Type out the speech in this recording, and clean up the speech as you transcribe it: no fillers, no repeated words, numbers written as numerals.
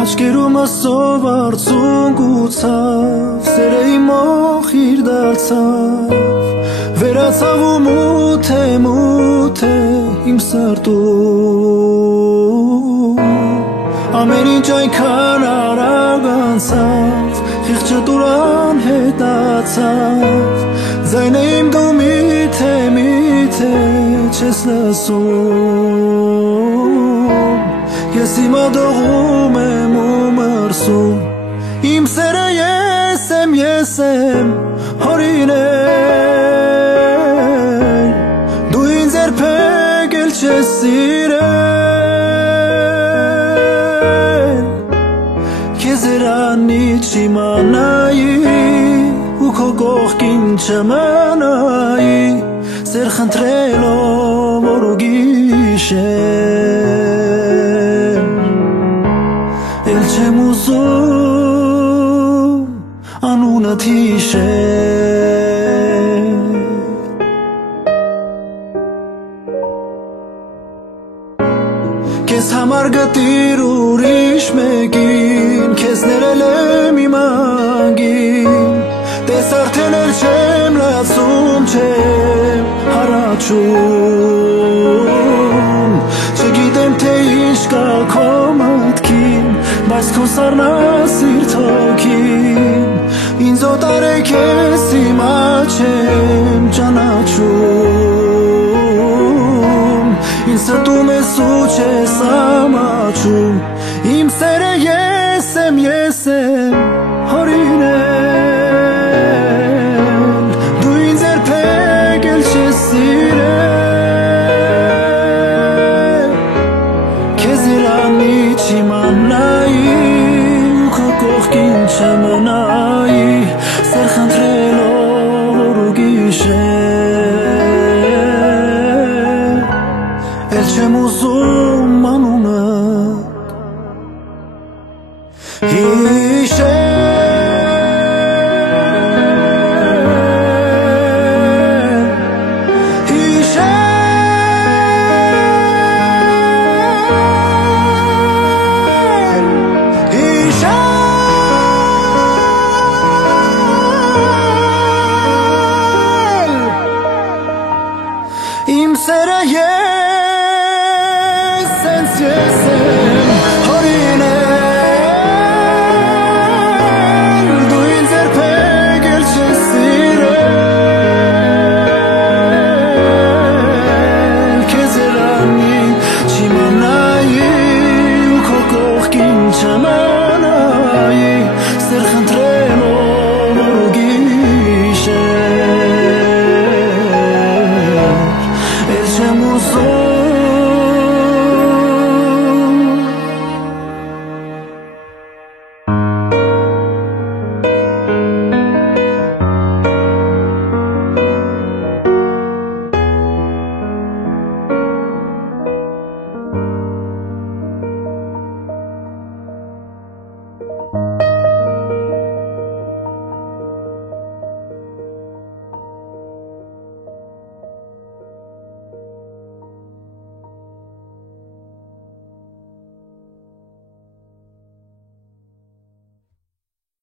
Աչքերում ասով արցունք ու ցավ Սերը իմ օխիր դարձավ Վերացավ ու մութ է իմ սրտում Ամեն ինչ այնքան արագ անցավ Խիղճը տուրան հետացավ Ձայնը իմ դու միթե չես լսում Ես հիմա դողում եմ ու մրսում Իմ սերը ես եմ հորինել Դու ինձ երբեք էլ չես սիրել Քեզ երանից չիմանայի ու քո կողքին չմնայի Սեր խնդրելով որ ու գիշեր Էլ չեմ ուզում անունդ հիշել Քեզ համար գտիր ուրիշ մեկին Քեզ ներել եմ իմ անգին Տես արդեն էլ չեմ լացում չեմ հարաճում Չգիտեմ թե ինչ կա քո մտքին Բայց քո սառնասիրտ հոգին Ինձ օտար է քեզ հիմա չեմ ճանաչում Ինձ ստում ես ու չես ամաչում Իմ սերը ես եմ հորինել Դու ինձ երբեք էլ չես սիրել Քեզ երանից չիմանայի ու քո կողքին չմնայի Սեր խնդրելով որ ու գիշեր Էլ չեմ ուզում անունդ հիշել